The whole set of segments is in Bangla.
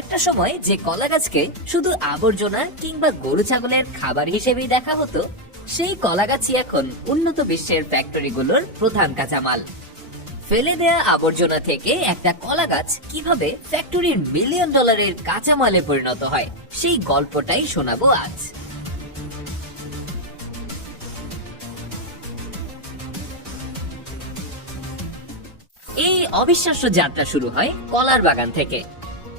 একটা সময় যে কলা গাছকে শুধু আবর্জনা কিংবা গরু ছাগলের খাবার হিসেবেই দেখা হতো, সেই কলা গাছই এখন উন্নত বিশ্বের ফ্যাক্টরিগুলোর প্রধান কাঁচামাল। ফেলে দেয়া আবর্জনা থেকে একটা কলা গাছ কিভাবে ফ্যাক্টরির মিলিয়ন ডলারের কাঁচামালে পরিণত হয়, সেই গল্পটাই শোনাবো আজ। এই অবিশ্বাস্য যাত্রা শুরু হয় কলার বাগান থেকে।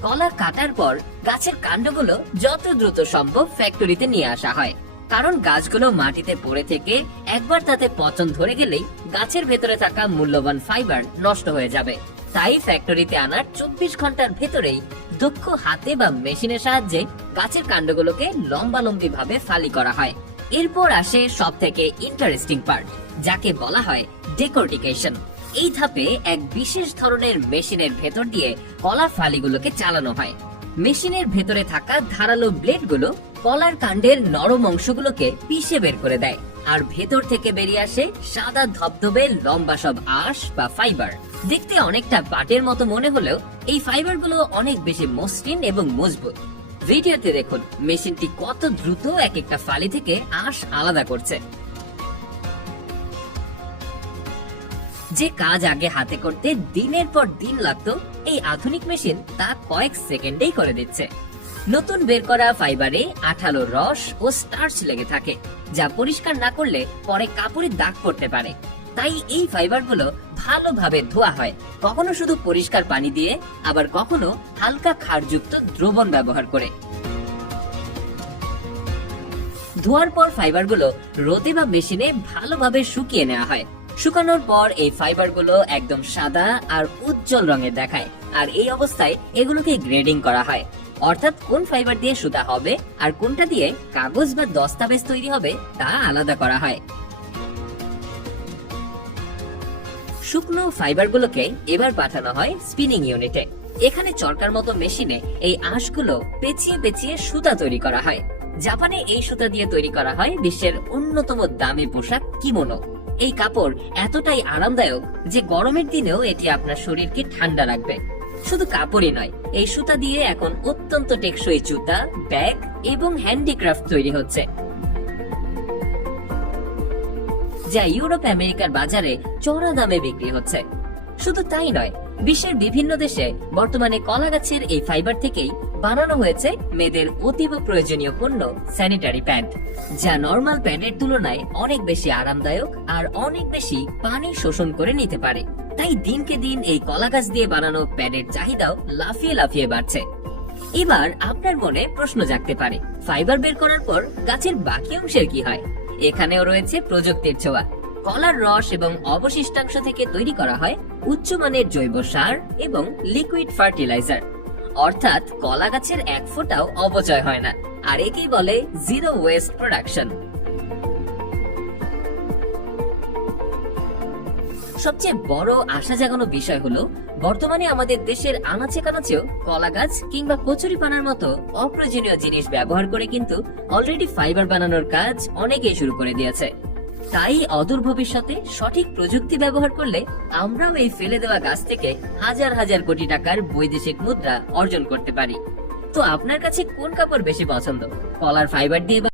কলা কাটার পর গাছের কাণ্ডগুলো যত দ্রুত সম্ভব ফ্যাক্টরিতে নিয়ে আসা হয়, কারণ গাছগুলো মাটিতে পড়ে থেকে একবার তাতে পচন ধরে গেলেই গাছের ভেতরে থাকা মূল্যবান ফাইবার নষ্ট হয়ে যাবে। তাই ফ্যাক্টরিতে আনার 24 ঘন্টার ভেতরেই দক্ষ হাতে বা মেশিনের সাহায্যে গাছের কাণ্ডগুলোকে লম্বালম্বি ভাবে ফালি করা হয়। এরপর আসে সব থেকে ইন্টারেস্টিং পার্ট, যাকে বলা হয় ডেকর্টিকেশন। এই ধাপে এক বিশেষ ধরনের মেশিনের ভেতর দিয়ে কলার ফালিগুলোকে চালানো হয়। মেশিনের ভেতরে থাকা ধারালো ব্লেডগুলো কলার কাণ্ডের নরম অংশগুলোকে পিষে বের করে দেয়, আর ভেতর থেকে বেরিয়ে আসে সাদা ধবধবে লম্বা সব আঁশ বা ফাইবার। দেখতে অনেকটা পাটের মতো মনে হলেও এই ফাইবারগুলো অনেক বেশি মসৃণ এবং মজবুত। ভিডিওতে দেখুন মেশিনটি কত দ্রুত এক একটা ফালি থেকে আঁশ আলাদা করছে। যে কাজ আগে হাতে করতে দিনের পর দিন লাগতো, এই আধুনিক মেশিন তা কয়েক সেকেন্ডেই করে দিচ্ছে। নতুন বের করা ফাইবারে আঠালো রস ও স্টার্চ লেগে থাকে, যা পরিষ্কার না করলে পরে কাপড়ে দাগ পড়তে পারে। তাই এই ফাইবারগুলো ভালোভাবে ধোয়া হয়, কখনো শুধু পরিষ্কার পানি দিয়ে, আবার কখনো হালকা ক্ষারযুক্ত দ্রবণ ব্যবহার করে। ধোয়ার পর ফাইবারগুলো রোদে বা মেশিনে ভালোভাবে শুকিয়ে নেওয়া হয়। শুকানোর পর এই ফাইবারগুলো একদম সাদা আর উজ্জ্বল রঙের দেখায়, আর এই অবস্থায় এগুলোকে গ্রেডিং করা হয়, অর্থাৎ কোন ফাইবার দিয়ে সুতা হবে আর কোনটা দিয়ে কাগজ বা দস্তাবেজ তৈরি হবে তা আলাদা করা হয়। শুকনো ফাইবারগুলোকে এবার পাঠানো হয় স্পিনিং ইউনিটে। এখানে চরকার মতো মেশিনে এই আঁশগুলো পেঁচিয়ে পেঁচিয়ে সুতা তৈরি করা হয়। জাপানে এই সুতা দিয়ে তৈরি করা হয় বিশ্বের অন্যতম দামি পোশাক কিমোনো। এই কাপড় এতটাই আরামদায়ক যে গরমের দিনেও এটি আপনার শরীরকে ঠান্ডা রাখবে। শুধু কাপড়ই নয়, এই সুতা দিয়ে এখন অত্যন্ত টেকসই জুতা, ব্যাগ এবং হ্যান্ডিক্রাফট তৈরি হচ্ছে, যা ইউরোপ আমেরিকার বাজারে চড়া দামে বিক্রি হচ্ছে। শুধু তাই নয়, বিশ্বের বিভিন্ন দেশে বর্তমানে কলা গাছের এই ফাইবার থেকেই বানানো হয়েছে মেয়েদের অতীব প্রয়োজনীয় পণ্য স্যানিটারি প্যাড, যা নরমাল প্যাডের তুলনায় অনেক বেশি আরামদায়ক আর অনেক বেশি পানি শোষণ করে নিতে পারে। তাই দিনকে দিন এই কলা গাছ দিয়ে বানানো প্যাডের চাহিদাও লাফিয়ে লাফিয়ে বাড়ছে। এবার আপনার মনে প্রশ্ন জাগতে পারে, ফাইবার বের করার পর গাছের বাকি অংশের কি হয়? এখানেও রয়েছে প্রযুক্তির ছোঁয়া। কলার রস এবং অবশিষ্টাংশ থেকে তৈরি করা হয় উচ্চমানের জৈব সার এবং লিকুইড ফার্টিলাইজার, অর্থাৎ কলা গাছের এক ফোঁটাও অপচয় হয় না, আর একেই বলে জিরো ওয়েস্ট প্রোডাকশন। সবচেয়ে বড় আশা জাগানো বিষয় হলো, বর্তমানে আমাদের দেশের আনাচে কানাচেও কলা গাছ কিংবা কচুরিপানার মতো অপ্রয়োজনীয় জিনিস ব্যবহার করে কিন্তু অলরেডি ফাইবার বানানোর কাজ অনেকেই শুরু করে দিয়েছে। তাই অদূর ভবিষ্যতে সঠিক প্রযুক্তি ব্যবহার করলে আমরাও এই ফেলে দেওয়া গাছ থেকে হাজার হাজার কোটি টাকার বৈদেশিক মুদ্রা অর্জন করতে পারি। তো আপনার কাছে কোন কাপড় বেশি পছন্দ, কলার ফাইবার দিয়ে